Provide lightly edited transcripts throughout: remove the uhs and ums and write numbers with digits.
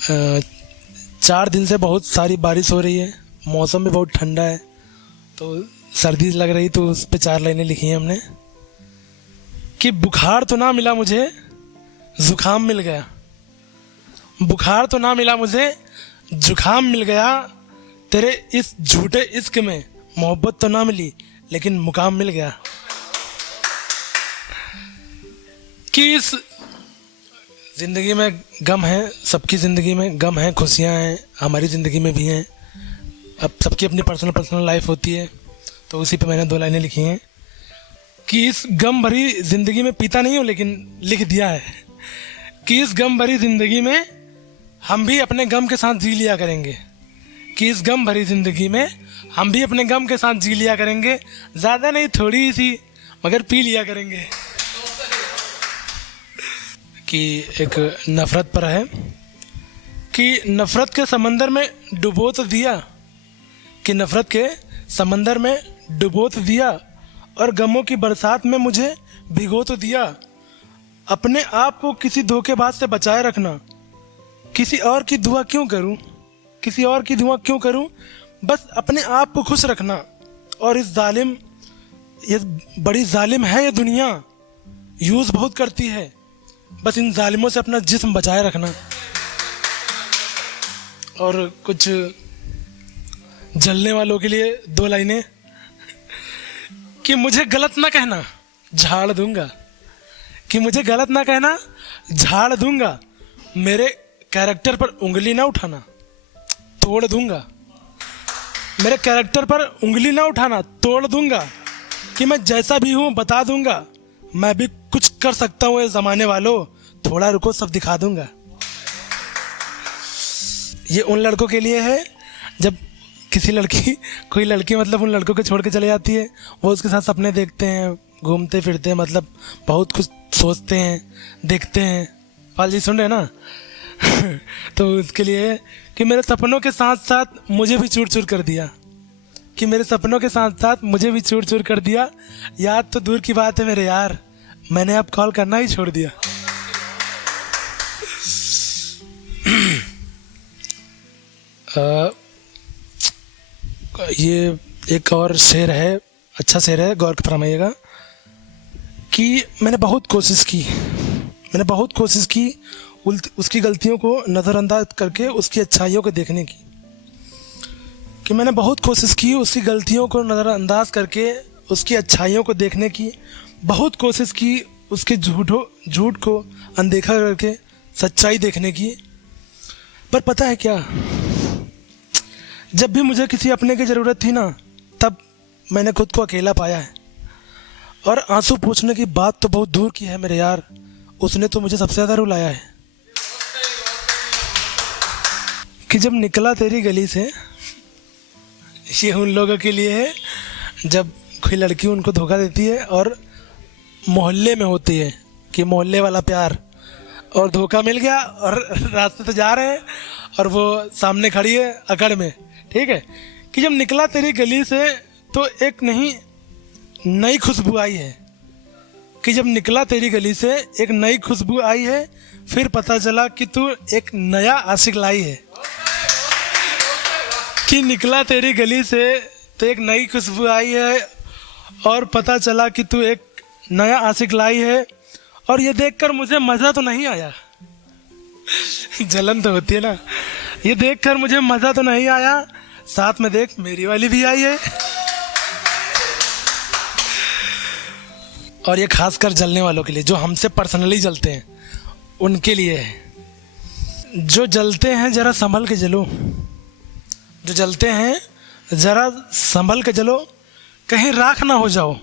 अ, 4 दिन से बहुत सारी बारिश हो रही है, मौसम भी बहुत ठंडा है, तो सर्दी लग रही, तो उस पे 4 लाइनें लिखी हैं हमने कि बुखार तो ना मिला मुझे, जुखाम मिल गया। बुखार तो ना मिला मुझे, जुखाम मिल गया। तेरे इस झूठे इश्क में मोहब्बत तो ना मिली, लेकिन मुकाम मिल गया। कि इस जिंदगी में गम है, सबकी ज़िंदगी में गम है, खुशियाँ हैं, हमारी ज़िंदगी में भी हैं। अब सबकी अपनी पर्सनल लाइफ होती है, तो उसी पे मैंने 2 लाइनें लिखी हैं कि इस गम भरी ज़िंदगी में पीता नहीं हूँ, लेकिन लिख दिया है कि इस गम भरी ज़िंदगी में हम भी अपने गम के साथ जी लिया करेंगे। कि इस गम भरी ज़िंदगी में हम भी अपने गम के साथ जी लिया करेंगे। ज़्यादा नहीं, थोड़ी सी, मगर पी लिया करेंगे। कि एक नफ़रत पर है कि नफ़रत के समंदर में डुबो तो दिया, कि नफ़रत के समंदर में डुबो तो दिया, और गमों की बरसात में मुझे भिगो तो दिया। अपने आप को किसी धोखेबाज से बचाए रखना, किसी और की दुआ क्यों करूं, किसी और की दुआ क्यों करूं, बस अपने आप को खुश रखना। और इस जालिम, ये बड़ी जालिम है ये दुनिया, यूज़ बहुत करती है, बस इन जालिमों से अपना जिस्म बचाए रखना। और कुछ जलने वालों के लिए 2 लाइनें कि मुझे गलत ना कहना, झाड़ दूंगा। कि मुझे गलत ना कहना, झाड़ दूंगा। मेरे कैरेक्टर पर उंगली ना उठाना, तोड़ दूंगा। मेरे कैरेक्टर पर उंगली ना उठाना, तोड़ दूंगा। कि मैं जैसा भी हूं बता दूंगा, मैं भी कुछ कर सकता हूं। इस जमाने वालों, थोड़ा रुको, सब दिखा दूंगा। ये उन लड़कों के लिए है जब कोई लड़की मतलब उन लड़कों को छोड़ के चले जाती है, वो उसके साथ सपने देखते हैं, घूमते फिरते हैं, मतलब बहुत कुछ सोचते हैं, देखते हैं। पाल जी सुन रहे हैं ना? तो उसके लिए है कि मेरे सपनों के साथ साथ मुझे भी चूर चूर कर दिया। कि मेरे सपनों के साथ साथ मुझे भी चूर चूर कर दिया। याद तो दूर की बात है मेरे यार, मैंने अब कॉल करना ही छोड़ दिया। ये एक और शेर है, अच्छा शेर है, गौर फरमाइएगा। कि मैंने बहुत कोशिश की उसकी गलतियों को नज़रअंदाज करके उसकी अच्छाइयों को देखने की। कि मैंने बहुत कोशिश की उसकी गलतियों को नज़रअंदाज करके उसकी अच्छाइयों को देखने की। बहुत कोशिश की उसके झूठ को अनदेखा करके सच्चाई देखने की। पर पता है क्या, जब भी मुझे किसी अपने की ज़रूरत थी ना, तब मैंने खुद को अकेला पाया है। और आंसू पोंछने की बात तो बहुत दूर की है मेरे यार, उसने तो मुझे सबसे ज़्यादा रुलाया है। कि जब निकला तेरी गली से, ये उन लोगों के लिए है जब कोई लड़की उनको धोखा देती है और मोहल्ले में होती है, कि मोहल्ले वाला प्यार, और धोखा मिल गया और रास्ते से जा रहे हैं और वो सामने खड़ी है अकड़ में, ठीक है। कि जब निकला तेरी गली से तो एक नई खुशबू आई है। कि जब निकला तेरी गली से एक नई खुशबू आई है, फिर पता चला कि तू एक नया आशिक लाई है। कि निकला तेरी गली से तो एक नई खुशबू आई है और पता चला कि तू एक नया आशिक लाई है। और ये देखकर मुझे मज़ा तो नहीं आया, जलन तो होती है ना, ये देखकर मुझे मज़ा तो नहीं आया, साथ में देख मेरी वाली भी आई है। और ये खासकर जलने वालों के लिए, जो हमसे पर्सनली जलते हैं, उनके लिए है। जो जलते हैं ज़रा संभल के जलो, जो जलते हैं ज़रा संभल के जलो, कहीं राख ना हो जाओ।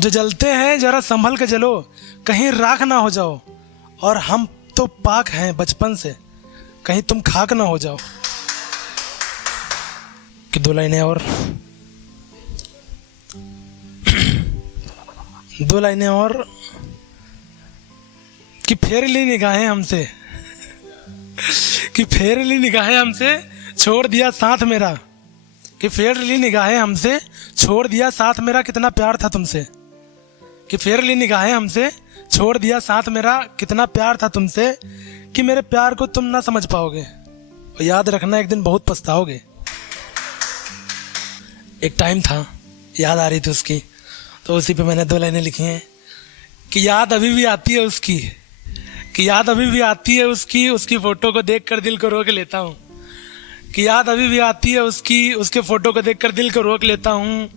जो जलते हैं ज़रा संभल के जलो, कहीं राख ना हो जाओ। और हम तो पाक हैं बचपन से, कहीं तुम खाक ना हो जाओ। कि 2 लाइनें और 2 लाइनें और कि फेर ली निगाहें हमसे, कि फेर ली निगाहें हमसे, छोड़ दिया साथ मेरा। कि फेर ली निगाहें हमसे, छोड़ दिया साथ मेरा, कितना प्यार था तुमसे। कि फेर ली निगाहें हमसे, छोड़ दिया साथ मेरा, कितना प्यार था तुमसे कि मेरे प्यार को तुम ना समझ पाओगे, और याद रखना एक दिन बहुत पछताओगे। एक टाइम था, याद आ रही थी उसकी, तो उसी पे मैंने 2 लाइनें लिखी हैं कि याद अभी भी आती है उसकी, कि याद अभी भी आती है उसकी, उसकी फोटो को देखकर दिल को रोक लेता हूँ, कि याद अभी भी आती है उसकी, उसके फोटो को देखकर दिल को रोक लेता हूँ,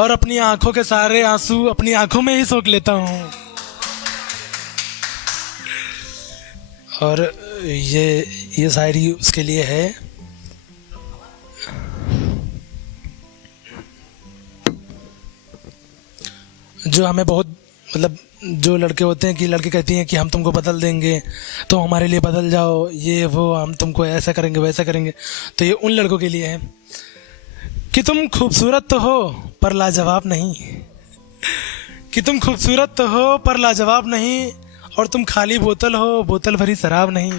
और अपनी आंखों के सारे आंसू अपनी आंखों में ही सोख लेता हूँ। और ये शायरी उसके लिए है। जो हमें बहुत मतलब जो लड़के होते हैं कि लड़की कहती हैं कि हम तुमको बदल देंगे, तो हमारे लिए बदल जाओ, ये वो, हम तुमको ऐसा करेंगे वैसा करेंगे, तो ये उन लड़कों के लिए है कि तुम खूबसूरत तो हो पर लाजवाब नहीं, कि तुम खूबसूरत तो हो पर लाजवाब नहीं, और तुम खाली बोतल हो, बोतल भरी शराब नहीं,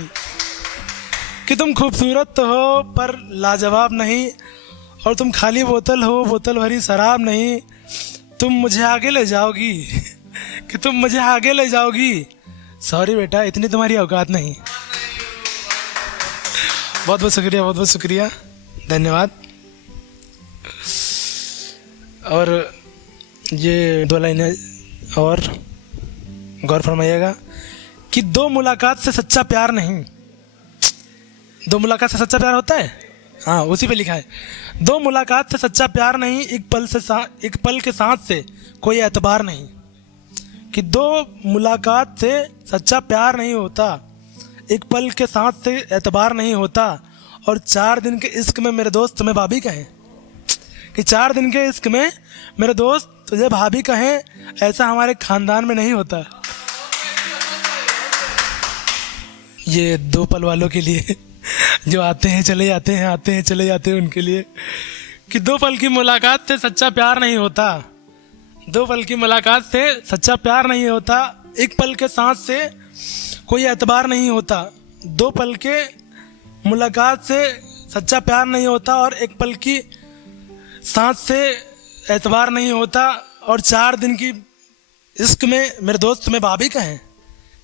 कि तुम खूबसूरत तो हो पर लाजवाब नहीं, और तुम खाली बोतल हो, बोतल भरी शराब नहीं, तुम मुझे आगे ले जाओगी, कि तुम मुझे आगे ले जाओगी, सॉरी बेटा इतनी तुम्हारी औकात नहीं। बहुत बहुत शुक्रिया, बहुत बहुत शुक्रिया, धन्यवाद। और ये 2 लाइनें और गौर फरमाइएगा कि 2 मुलाकात से सच्चा प्यार नहीं। 2 मुलाकात से सच्चा प्यार होता है, हाँ उसी पे लिखा है, 2 मुलाकात से सच्चा प्यार नहीं, एक पल के साथ से कोई एतबार नहीं, कि 2 मुलाकात से सच्चा प्यार नहीं होता, एक पल के साथ से एतबार नहीं होता, और 4 दिन के इश्क में मेरे दोस्त तुम्हें भाभी कहें, कि 4 दिन के इश्क में मेरे दोस्त तुझे भाभी कहें, ऐसा हमारे खानदान में नहीं होता। ये 2 पल वालों के लिए जो आते हैं चले जाते हैं, आते हैं चले जाते हैं, उनके लिए कि 2 पल की मुलाकात से सच्चा प्यार नहीं होता, 2 पल की मुलाकात से सच्चा प्यार नहीं होता, एक पल के साथ से कोई एतबार नहीं होता, 2 पल के मुलाकात से सच्चा प्यार नहीं होता, और एक पल की सांस से एतबार नहीं होता, और 4 दिन की इश्क में मेरे दोस्त तुम्हें भाभी कहें,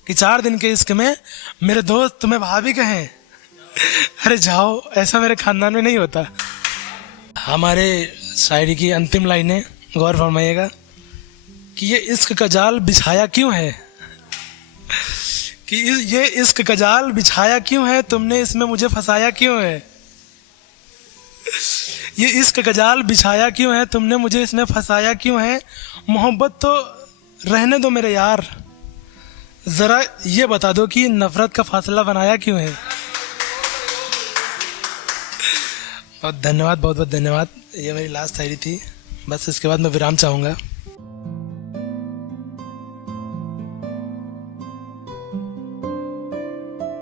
कि 4 दिन के इश्क में मेरे दोस्त तुम्हें भाभी कहें, अरे जाओ ऐसा मेरे खानदान में नहीं होता। हमारे शायरी की अंतिम लाइनें गौर फरमाइएगा कि ये इश्क का जाल बिछाया क्यों है, कि ये इश्क का जाल बिछाया क्यों है, तुमने इसमें मुझे फंसाया क्यों है, ये इश्क का जाल बिछाया क्यों है, तुमने मुझे इसमें फंसाया क्यों है, मोहब्बत तो रहने दो मेरे यार, जरा ये बता दो कि नफरत का फासला बनाया क्यों है। बहुत धन्यवाद, बहुत बहुत धन्यवाद। ये मेरी लास्ट शायरी थी, बस इसके बाद मैं विराम चाहूँगा।